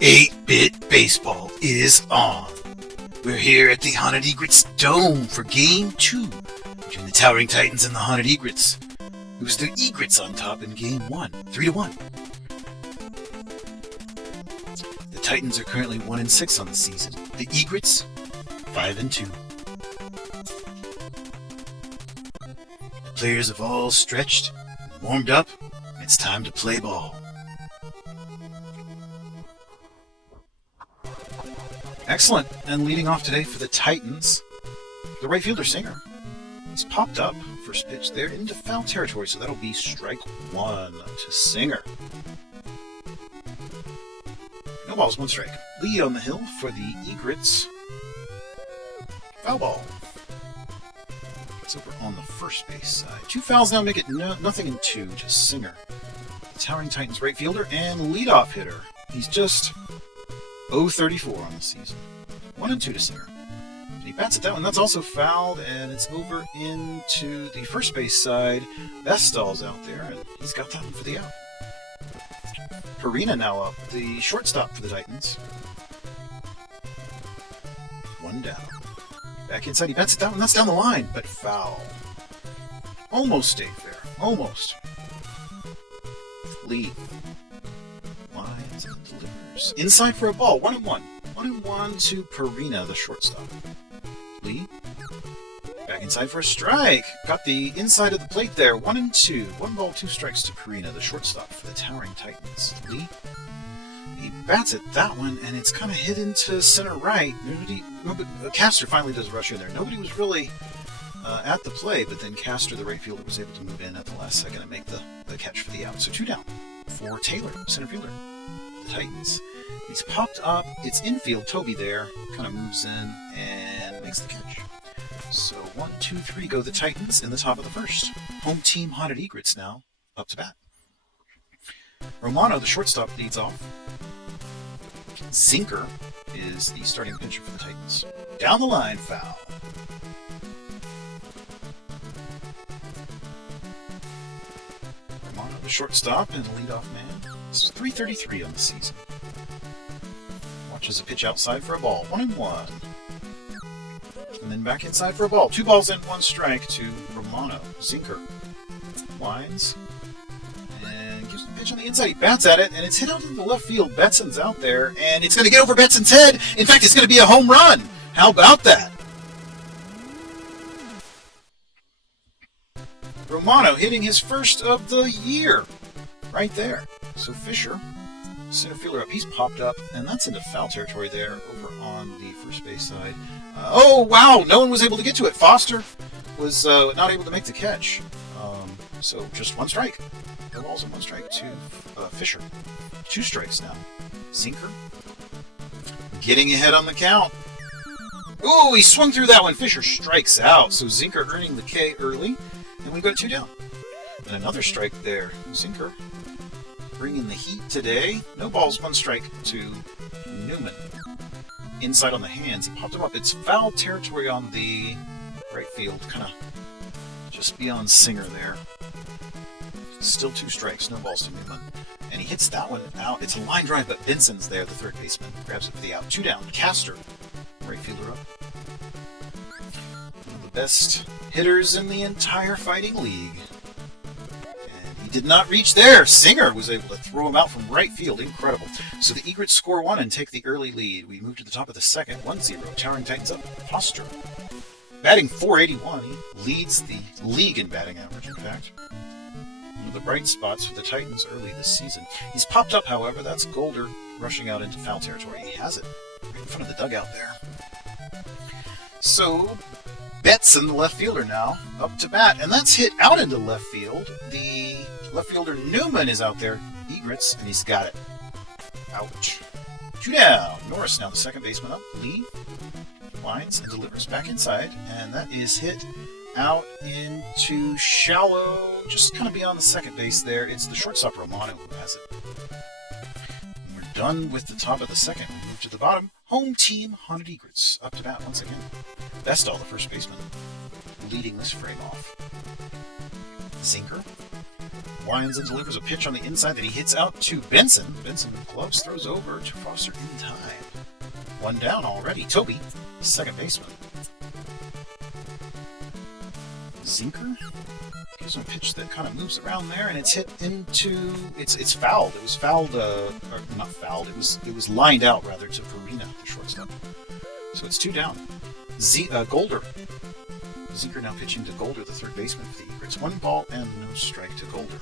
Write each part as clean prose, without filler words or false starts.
Eight-Bit Baseball is on. We're here at the Haunted Egrets Dome for Game 2 between the Towering Titans and the Haunted Egrets. It was the Egrets on top in Game 1, 3-1. The Titans are currently 1-6 on the season. The Egrets, 5-2. The players have all stretched and warmed up. It's time to play ball. Excellent. And leading off today for the Titans, the right fielder Singer. He's popped up, first pitch there, into foul territory, so that'll be strike one to Singer. No balls, one strike. Lead on the hill for the Egrets. Foul ball. It's over on the first base side. Two fouls now make it nothing in two, just Singer. The Towering Titans right fielder and leadoff hitter. He's just 0-34 on the season. 1-2 to Singer. And he bats at that one. That's also fouled, and it's over into the first base side. Bestall's out there, and he's got that one for the out. Perina now up, the shortstop for the Titans. One down. Back inside, he bats at that one. That's down the line, but foul. Almost stayed fair. Almost. Lee. Lines and delivers. Inside for a ball. 1-1. 1-1 to Perina, the shortstop. Lee. Back inside for a strike. Got the inside of the plate there. 1-2. 1 ball, 2 strikes to Perina, the shortstop for the Towering Titans. Lee. He bats at that one, and it's kind of hit into center right. Castor finally does rush in there. Nobody was really at the play, but then Castor, the right fielder, was able to move in at the last second and make the catch for the out. So 2 down for Taylor, center fielder. The Titans. He's popped up. It's infield. Toby there. Kind of moves in and makes the catch. So 1, 2, 3 go the Titans in the top of the first. Home team Haunted Egrets now up to bat. Romano, the shortstop, leads off. Zinker is the starting pitcher for the Titans. Down the line, foul. Romano, the shortstop and leadoff man. It's 3:33 on the season. Watches a pitch outside for a ball. 1-1. And then back inside for a ball. 2 balls and 1 strike to Romano. Zinker lines. Pitch on the inside, he bats at it, and it's hit out into the left field. Betson's out there, and it's going to get over Betson's head. In fact, it's going to be a home run. How about that? Romano hitting his first of the year right there. So Fisher, center fielder up, he's popped up, and that's into foul territory there over on the first base side. Oh, wow, no one was able to get to it. Foster was not able to make the catch. So just 1 strike. No balls and 1 strike to Fisher. 2 strikes now. Zinker getting ahead on the count. Oh, he swung through that one. Fisher strikes out. So Zinker earning the K early. And we've got 2 down. And another strike there. Zinker bringing the heat today. No balls, 1 strike to Newman. Inside on the hands. He popped him up. It's foul territory on the right field. Kind of just beyond Singer there. Still 2 strikes, no balls to Newman. And he hits that one out. It's a line drive, but Benson's there, the third baseman. Grabs it for the out. 2 down. Castor, right fielder up. One of the best hitters in the entire fighting league. And he did not reach there. Singer was able to throw him out from right field. Incredible. So the Egrets score 1 and take the early lead. We move to the top of the second. 1-0. Towering Titans up. Foster. Batting .481. He leads the league in batting average, in fact. One of the bright spots for the Titans early this season. He's popped up, however. That's Golder rushing out into foul territory. He has it right in front of the dugout there. So, Betson, the left fielder now, up to bat. And that's hit out into left field. The left fielder Newman is out there. Egrets, and he's got it. Ouch. 2 down. Norris now the second baseman up. Lee lines and delivers back inside. And that is hit out into shallow, just kind of beyond the second base there. It's the shortstop Romano who has it. And we're done with the top of the second. We move to the bottom. Home team Haunted Egrets up to bat once again. Bestall, the first baseman, leading this frame off. Zinker winds and delivers a pitch on the inside that he hits out to Benson. Benson gloves, throws over to Foster in time. One down already. Toby, second baseman. Zinker gives him a pitch that kind of moves around there, and it's hit into. It's fouled. It was fouled, or not fouled. It was lined out rather to Farina, the shortstop. So it's 2 down. Golder. Zinker now pitching to Golder, the third baseman for the Egrets. 1 ball and no strike to Golder.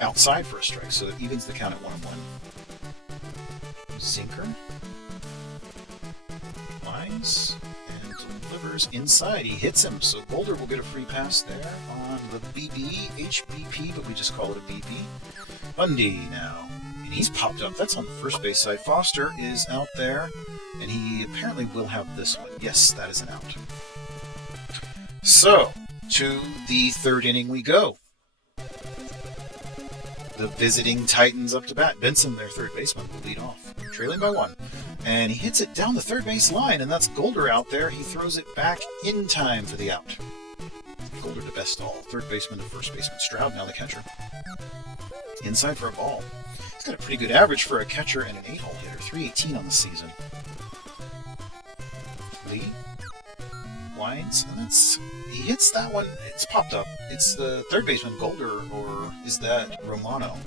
Outside for a strike, so it evens the count at 1-1. Zinker lines and delivers inside. He hits him, so Golder will get a free pass there on the HBP, but we just call it a BP. Bundy now, and he's popped up. That's on the first base side. Foster is out there, and he apparently will have this one. Yes, that is an out. So, to the third inning we go. The visiting Titans up to bat. Benson, their third baseman, will lead off, trailing by 1. And he hits it down the third base line, and that's Golder out there. He throws it back in time for the out. Golder to Bestall, third baseman to first baseman. Stroud now the catcher. Inside for a ball. He's got a pretty good average for a catcher and an 8-hole hitter. 318 on the season. Lee winds, and he hits that one. It's popped up. It's the third baseman Golder, or is that Romano?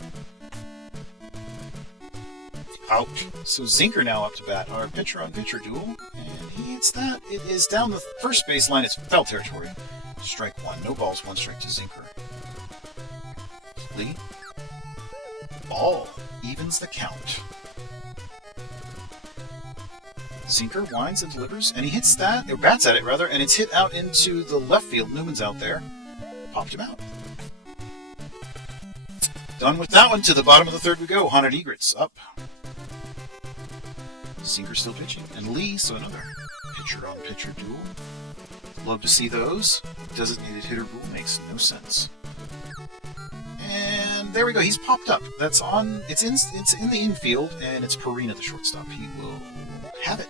Out. So Zinker now up to bat. Our pitcher-on-pitcher duel, and he hits that. It is down the first base line. It's foul territory. Strike 1. No balls. 1 strike to Zinker. Lee. Ball evens the count. Zinker winds and delivers, and he hits that, or bats at it rather, and it's hit out into the left field. Newman's out there. Popped him out. Done with that one. To the bottom of the third we go. Haunted Egrets up. Zinker still pitching, and Lee, so another pitcher-on-pitcher duel. Love to see those. Designated hitter rule makes no sense. And there we go. He's popped up. That's on. It's in the infield, and it's Farina, the shortstop. He will have it.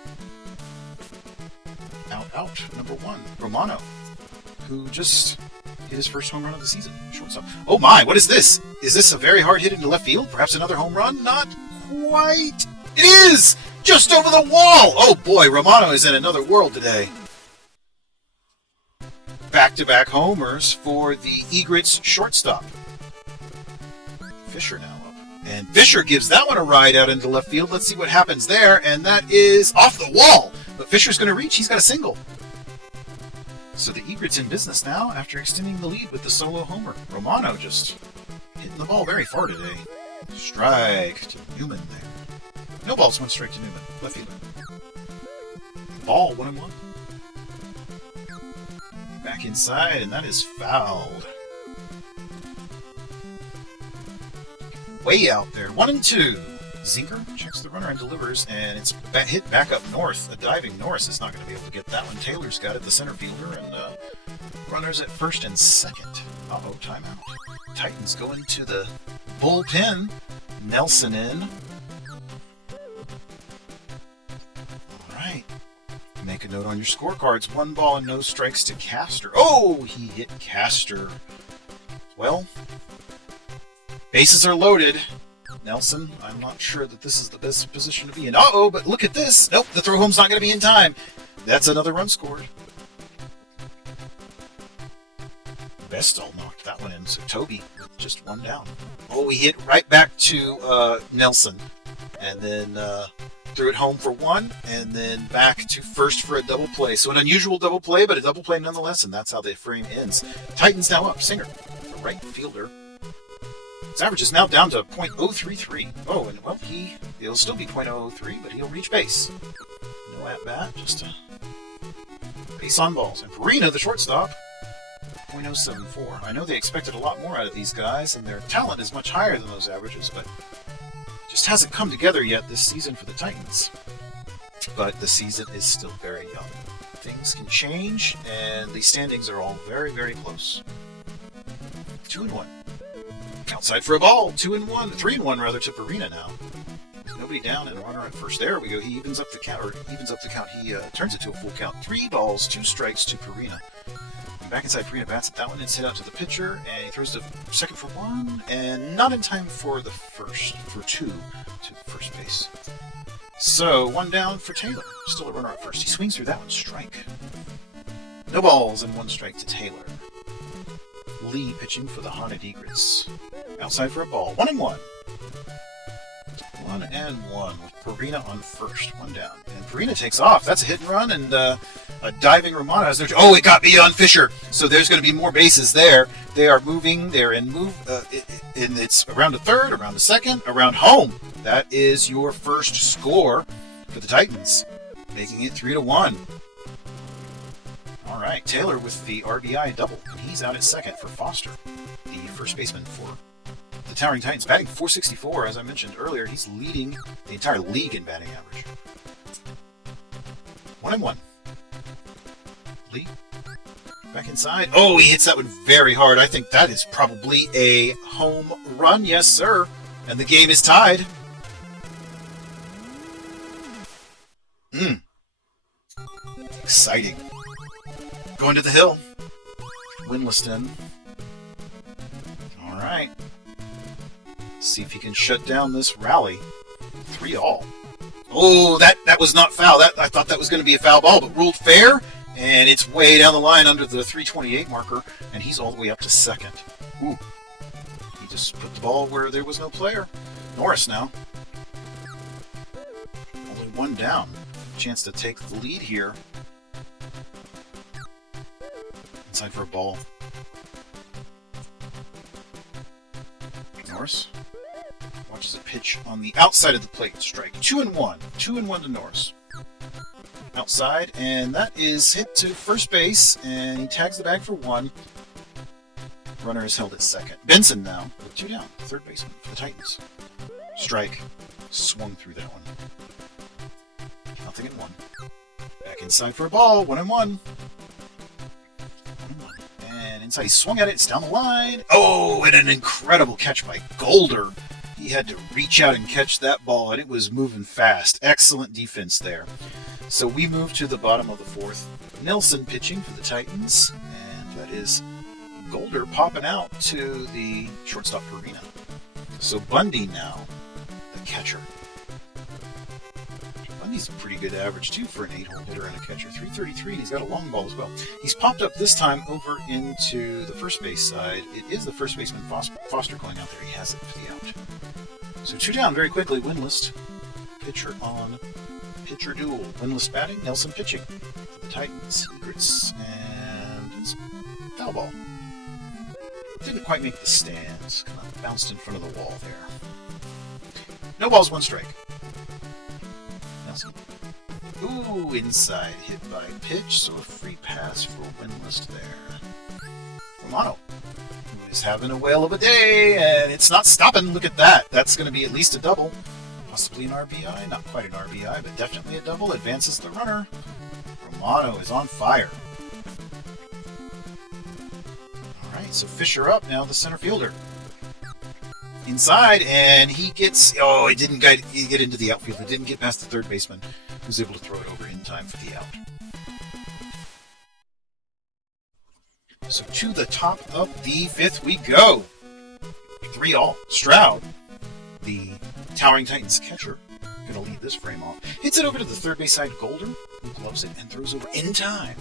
Out. Number 1, Romano, who just hit his first home run of the season. Shortstop. Oh my! What is this? Is this a very hard hit into left field? Perhaps another home run? Not quite. It is just over the wall. Oh boy, Romano is in another world today. Back-to-back homers for the Egrets shortstop. Fisher now up. And Fisher gives that one a ride out into left field. Let's see what happens there. And that is off the wall. But Fisher's going to reach. He's got a single. So the Egrets in business now after extending the lead with the solo homer. Romano just hitting the ball very far today. Strike to Newman there. No balls, 1 strike to Newman. Left fielder. Ball, 1-1. Back inside, and that is fouled. Way out there. 1-2. Zinker checks the runner and delivers, and it's hit back up north. A diving Norris is not going to be able to get that one. Taylor's got it, the center fielder, and runners at first and second. Uh-oh, timeout. Titans go into the bullpen. Nelson in. All right. Make a note on your scorecards. 1 ball and no strikes to Castor. Oh, he hit Castor. Well, bases are loaded. Nelson, I'm not sure that this is the best position to be in. Uh-oh, but look at this. Nope, the throw home's not going to be in time. That's another run scored. Bestall knocked that one in, so Toby with just 1 down. Oh, he hit right back to Nelson. And then threw it home for 1, and then back to first for a double play. So an unusual double play, but a double play nonetheless, and that's how the frame ends. Titans now up. Singer, the right fielder. His average is now down to .033. Oh, and well, he'll still be .003, but he'll reach base. No at-bat, just a base on balls. And Farina, the shortstop, .074. I know they expected a lot more out of these guys, and their talent is much higher than those averages, but just hasn't come together yet this season for the Titans. But the season is still very young. Things can change, and the standings are all very, very close. 2-1. Outside for a ball. 2-1. 3-1 rather to Farina now. Nobody down and a runner at first. There we go. He evens up the count. He turns it to a full count. 3 balls, 2 strikes to Farina. back inside, Farina bats at that one. It's hit out to the pitcher, and he throws to second for one, and not in time for the first, for two to first base. So, one down for Taylor. Still a runner at first. He swings through that one. Strike. No balls and one strike to Taylor. Lee pitching for the Haunted Egrets. Outside for a ball. 1-1. 1-1 with Farina on first. One down. And Farina takes off. That's a hit and run, and a diving Romano has their... Oh, it got beyond Fisher. So there's going to be more bases there. They are moving. They're in move. And it's around a third, around a second, around home. That is your first score for the Titans, making it 3-1. All right, Taylor with the RBI double, and he's out at second for Foster, the first baseman for the Towering Titans, batting .464. As I mentioned earlier, he's leading the entire league in batting average. 1-1. Lee back inside. Oh, he hits that one very hard. I think that is probably a home run. Yes, sir. And the game is tied. Exciting. Going to the hill. Winliston. All right. See if he can shut down this rally. 3-all. Oh, that was not foul. I thought that was going to be a foul ball, but ruled fair. And it's way down the line under the 328 marker, and he's all the way up to second. Ooh. He just put the ball where there was no player. Norris now. Only one down. Chance to take the lead here. Inside for a ball. Norris watches a pitch on the outside of the plate. Strike. 2-1. 2-1 to Norris. Outside, and that is hit to first base, and he tags the bag for one. Runner is held at second. Benson now with two down. Third baseman for the Titans. Strike. Swung through that one. 0-1. Back inside for a ball. 1-1. And inside he swung at it. It's down the line. Oh, and an incredible catch by Golder. He had to reach out and catch that ball, and it was moving fast. Excellent defense there. So we move to the bottom of the fourth. Nelson pitching for the Titans, and that is Golder popping out to the shortstop Farina. So Bundy now, the catcher. Bundy's a pretty good average, too, for an 8-hole hitter and a catcher. 333, and he's got a long ball as well. He's popped up this time over into the first base side. It is the first baseman, Foster, going out there. He has it for the out. So two down very quickly. Winless. Pitcher on pitcher duel. Winless batting. Nelson pitching for the Titans. Egrets. And it's foul ball. Didn't quite make the stands. Kind of bounced in front of the wall there. No balls, one strike. Nelson. Ooh, inside hit by pitch. So a free pass for Winless there. Romano, who is having a whale of a day, and it's not stopping. Look at that. That's going to be at least a double. Possibly an RBI. Not quite an RBI, but definitely a double. Advances the runner. Romano is on fire. All right, so Fisher up now, the center fielder. Inside, and he gets... Oh, he didn't get into the outfield. He didn't get past the third baseman, who was able to throw it over in time for the out. So to the top of the fifth we go. 3-all. Stroud, the Towering Titans catcher, going to lead this frame off. Hits it over to the third base side, Golder, who gloves it and throws over in time.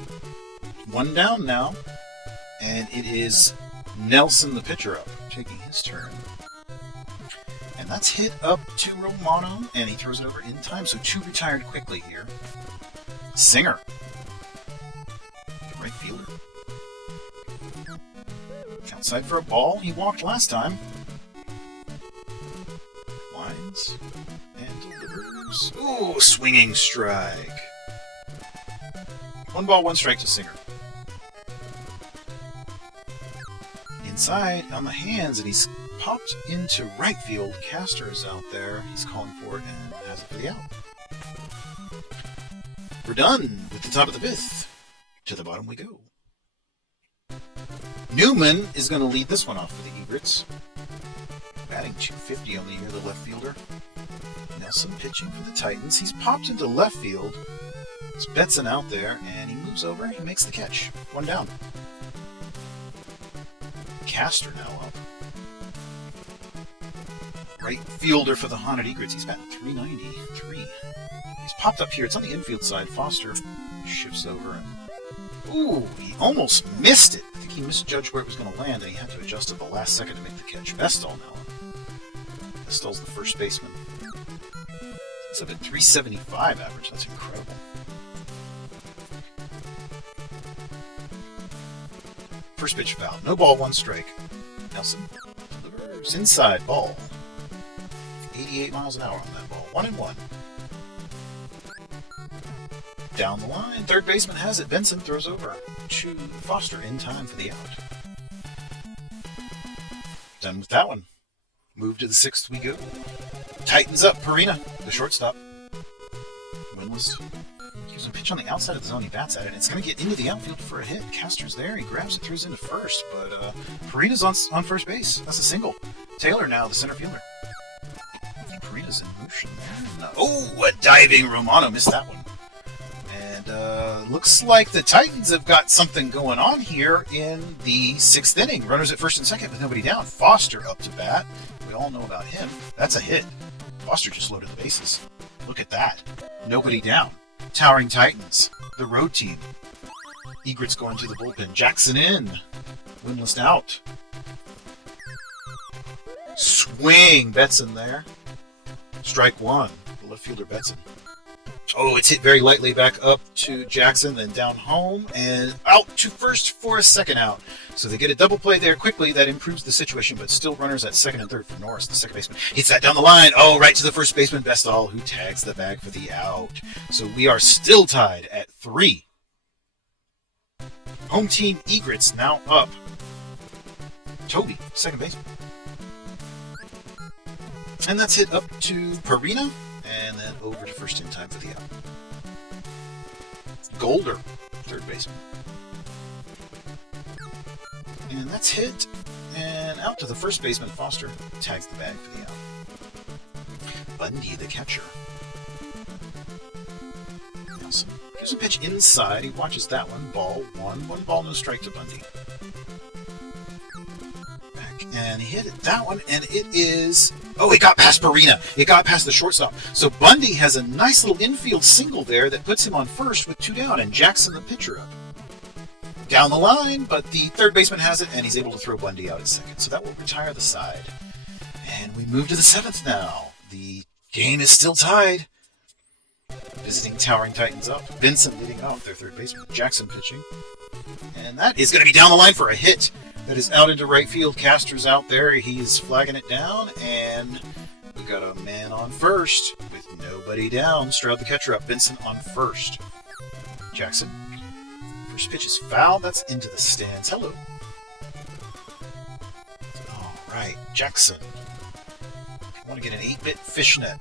One down now, and it is Nelson, the pitcher, up, taking his turn. And that's hit up to Romano, and he throws it over in time, so two retired quickly here. Singer, the right fielder. Outside for a ball. He walked last time. Lines and delivers. Ooh, swinging strike. 1 ball, 1 strike to Singer. Inside on the hands, and he's popped into right field. Castor is out there. He's calling for it and has it for the out. We're done with the top of the fifth. To the bottom we go. Newman is going to lead this one off for the Egrets. Batting .250 on the year, the left fielder. Nelson pitching for the Titans. He's popped into left field. It's Betson out there, and he moves over. He makes the catch. One down. Castor now up. Right fielder for the Haunted Egrets. He's batting 393. He's popped up here. It's on the infield side. Foster shifts over. And, ooh, he almost missed it. I think he misjudged where it was going to land, and he had to adjust at the last second to make the catch. Bestall now up. Bestall's the first baseman. He's up at 375 average. That's incredible. First pitch foul. No ball, one strike. Nelson delivers inside ball. 88 miles an hour on that ball. 1-1. Down the line. Third baseman has it. Benson throws over to Foster in time for the out. Done with that one. Move to the sixth we go. Tightens up. Perina, the shortstop. Winless. Gives a pitch on the outside of the zone. He bats at it. It's going to get into the outfield for a hit. Castor's there. He grabs it, throws into first. But Perina's on first base. That's a single. Taylor now the center fielder. Perina's in motion there. Oh, a diving Romano. Missed that one. And looks like the Titans have got something going on here in the sixth inning. Runners at first and second with nobody down. Foster up to bat. We all know about him. That's a hit. Foster just loaded the bases. Look at that. Nobody down. Towering Titans. The road team. Egrets going to the bullpen. Jackson in. Winless out. Swing. Betson there. Strike one. The left fielder Betson. Oh, it's hit very lightly back up to Jackson, then down home, and out to first for a second out. So they get a double play there quickly. That improves the situation, but still runners at second and third for Norris, the second baseman. Hits that down the line. Oh, right to the first baseman, Bestall, who tags the bag for the out. So we are still tied at 3. Home team Egrets now up. Toby, second baseman. And that's hit up to Perina. And then over to first in time for the out. Golder, third baseman. And that's hit. And out to the first baseman, Foster tags the bag for the out. Bundy, the catcher. Nelson gives a pitch inside. He watches that one. Ball one. One ball, no strike to Bundy. Back. And he hit it, that one. And it is... Oh, it got past Perina. It got past the shortstop. So Bundy has a nice little infield single there that puts him on first with 2 down, and Jackson the pitcher up. Down the line, but the third baseman has it, and he's able to throw Bundy out at second. So that will retire the side. And we move to the 7th now. The game is still tied. Visiting Towering Titans up. Benson leading off their third baseman. Jackson pitching. And that is going to be down the line for a hit. That is out into right field. Castor's out there. He's flagging it down, and we got a man on first with nobody down. Stroud the catcher up. Benson on first. Jackson. First pitch is foul. That's into the stands. Hello. All right, Jackson. I want to get an 8-bit fishnet.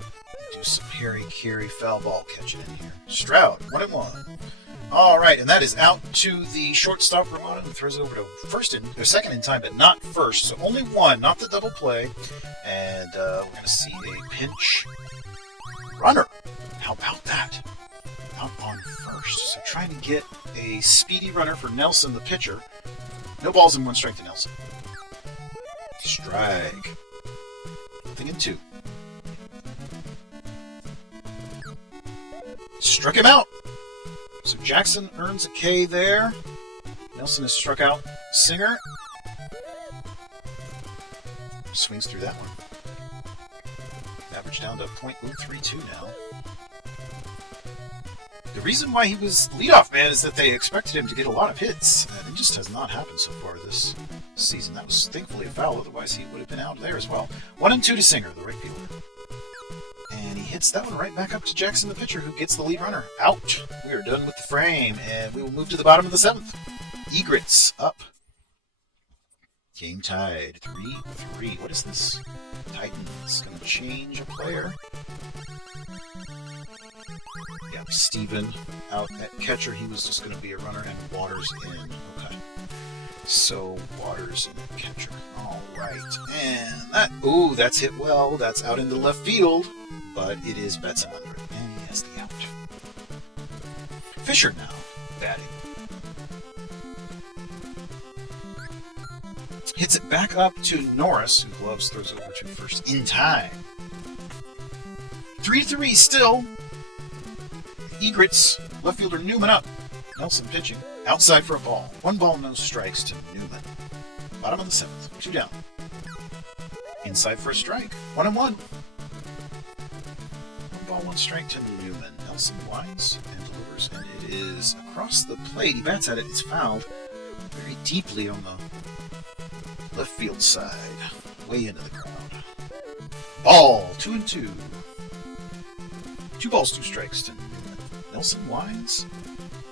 Do some carry foul ball catching in here. Stroud, 1-1. All right, and that is out to the shortstop, Ramona, who throws it over to second in time, but not first. So only one, not the double play. And we're going to see a pinch runner. How about that? Out on first. So trying to get a speedy runner for Nelson, the pitcher. No balls and 1 strike to Nelson. Strike. Nothing in 2. Struck him out. So Jackson earns a K there. Nelson has struck out Singer. Swings through that one. Average down to .032 now. The reason why he was leadoff man is that they expected him to get a lot of hits, and it just has not happened so far this season. That was thankfully a foul, otherwise he would have been out there as well. 1-2 to Singer, the right fielder. And he hits that one right back up to Jackson, the pitcher, who gets the lead runner. Out. We are done with the frame, and we will move to the bottom of the 7th. Egrets up. Game tied. 3-3. What is this? Titans going to change a player. Yeah, Steven out at catcher. He was just going to be a runner, and Waters in. Okay. So, Waters in at catcher. All right. And that, ooh, that's hit well. That's out into left field. But it is Betson under it, and he has the out. Fisher now batting. Hits Gets it back up to Norris, who Gloves throws over to first in time. 3-3 still. Egrets, left fielder Newman up. Nelson pitching. Outside for a ball. 1 ball, no strikes to Newman. Bottom of the 7th. 2 down. Inside for a strike. 1-1. 1 ball, 1 strike to Newman. Nelson winds and delivers, and it is across the plate. He bats at it. It's fouled very deeply on the left field side. Way into the crowd. Ball. 2-2. 2 balls, 2 strikes to Newman. Nelson winds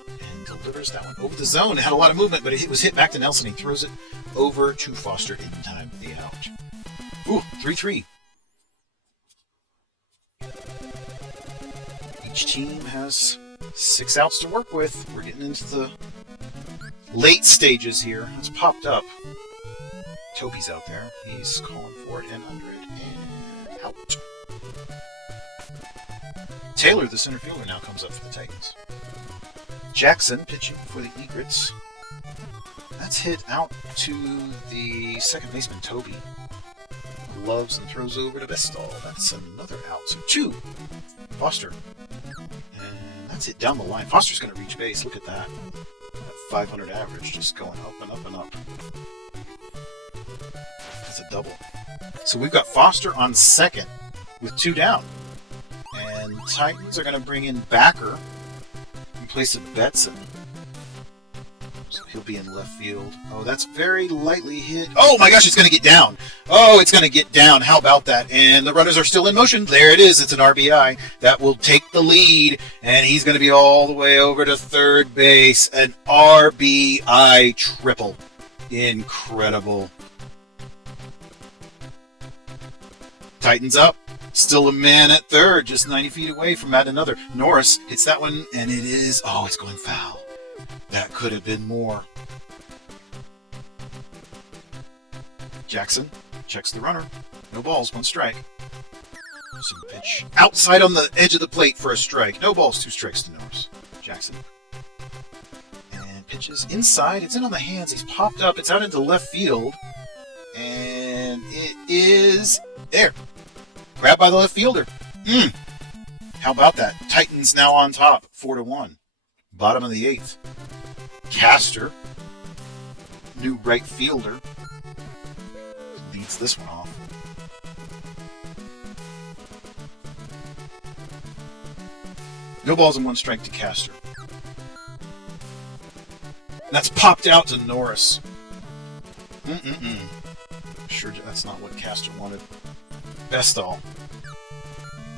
and delivers that one over the zone. It had a lot of movement, but it was hit back to Nelson. He throws it over to Foster in time for the out. Ooh, 3-3. Each team has 6 outs to work with. We're getting into the late stages here. It's popped up. Toby's out there. He's calling for it and under it. And out. Taylor, the center fielder, now comes up for the Titans. Jackson pitching for the Egrets. That's hit out to the second baseman, Toby. Gloves and throws over to Bestall. That's another out. So 2. Foster. And that's it down the line. Foster's going to reach base. Look at that. That 500 average just going up and up and up. That's a double. So we've got Foster on second with 2 down. And Titans are going to bring in Backer in place of Betson. So he'll be in left field. Oh, that's very lightly hit. Oh my gosh, it's going to get down. Oh, it's going to get down. How about that? And the runners are still in motion. There it is. It's an RBI. That will take the lead. And he's going to be all the way over to third base. An RBI triple. Incredible. Titans up. Still a man at third, just 90 feet away from adding another. Norris hits that one, and it is... Oh, it's going foul. That could have been more. Jackson checks the runner. No balls, 1 strike. Some pitch outside on the edge of the plate for a strike. No balls, 2 strikes to Norris. Jackson. And pitches inside. It's in on the hands. He's popped up. It's out into left field. And it is there. Grabbed by the left fielder. How about that? Titans now on top, 4-1. Bottom of the 8th. Castor, new right fielder, leads this one off. No balls and 1 strike to Castor. That's popped out to Norris. Sure, that's not what Castor wanted. Bestall,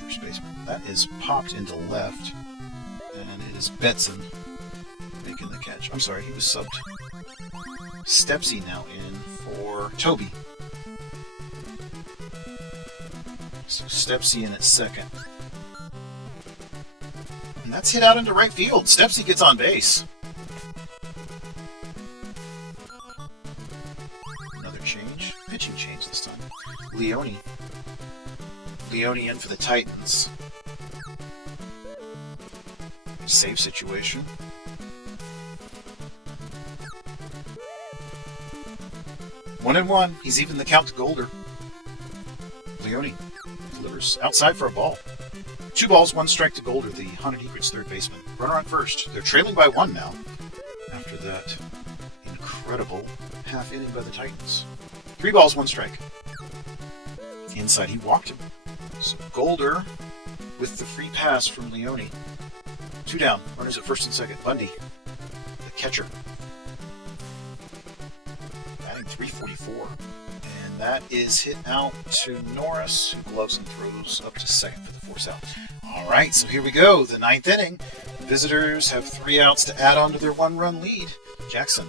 first baseman. That is popped into left, and it is Betson making the catch. I'm sorry, he was subbed. Stepsy now in for Toby. So Stepsy in at second. And that's hit out into right field. Stepsy gets on base. Another change. Pitching change this time. Leone in for the Titans. Save situation. One and one. He's even the count to Golder. Leone delivers outside for a ball. 2 balls, 1 strike to Golder, the Haunted Egrets third baseman. Runner on first. They're trailing by 1 now. After that incredible half inning by the Titans. 3 balls, 1 strike. Inside, he walked him. So Golder with the free pass from Leone. 2 down. Runners at first and second. Bundy, the catcher. Batting .344. And that is hit out to Norris, who gloves and throws up to second for the force out. All right, so here we go. The 9th inning. Visitors have 3 outs to add on to their 1-run lead. Jackson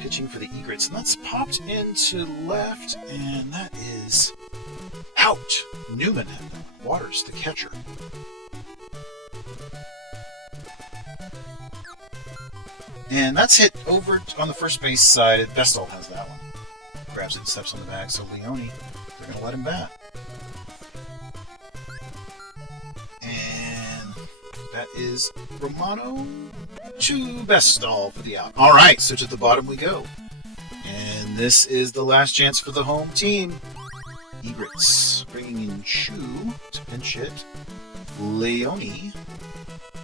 pitching for the Egrets. And that's popped into left, and that is... out. Newman had that. Waters, the catcher. And that's hit over on the first base side. Bestall has that one. Grabs it and steps on the bag. So Leone, they're going to let him bat. And that is Romano to Bestall for the out. All right, so to the bottom we go. And And this is the last chance for the home team. Egrets bringing in Chu to pinch hit. Leone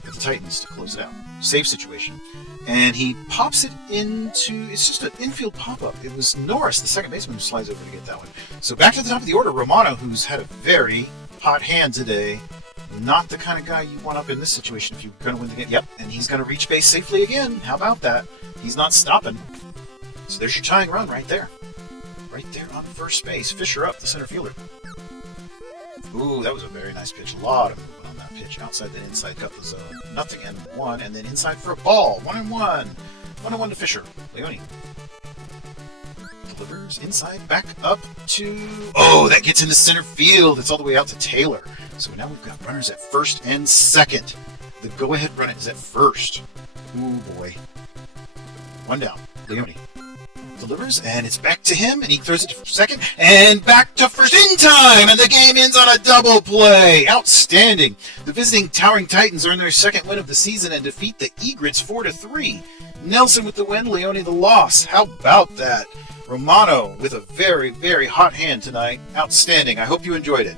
with the Titans to close it out. Save situation. And he pops it into... It's just an infield pop-up. It was Norris, the second baseman, who slides over to get that one. So back to the top of the order, Romano, who's had a very hot hand today. Not the kind of guy you want up in this situation if you're going to win the game. Yep, and he's going to reach base safely again. How about that? He's not stopping. So there's your tying run right there. Right there on first base. Fisher up, the center fielder. Ooh, that was a very nice pitch. A lot of movement on that pitch. Outside, then inside, cut the zone. Nothing and one, and then inside for a ball. 1-1. 1-1 to Fisher. Leone delivers inside, back up to... Oh, that gets into center field. It's all the way out to Taylor. So now we've got runners at first and second. The go-ahead run is at first. Ooh, boy. One down. Leone delivers, and it's back to him, and he throws it to second, and back to first in time, and the game ends on a double play. Outstanding. The visiting Towering Titans earn their second win of the season and defeat the Egrets 4-3. Nelson with the win, Leone the loss. How about that? Romano with a very, very hot hand tonight. Outstanding. I hope you enjoyed it.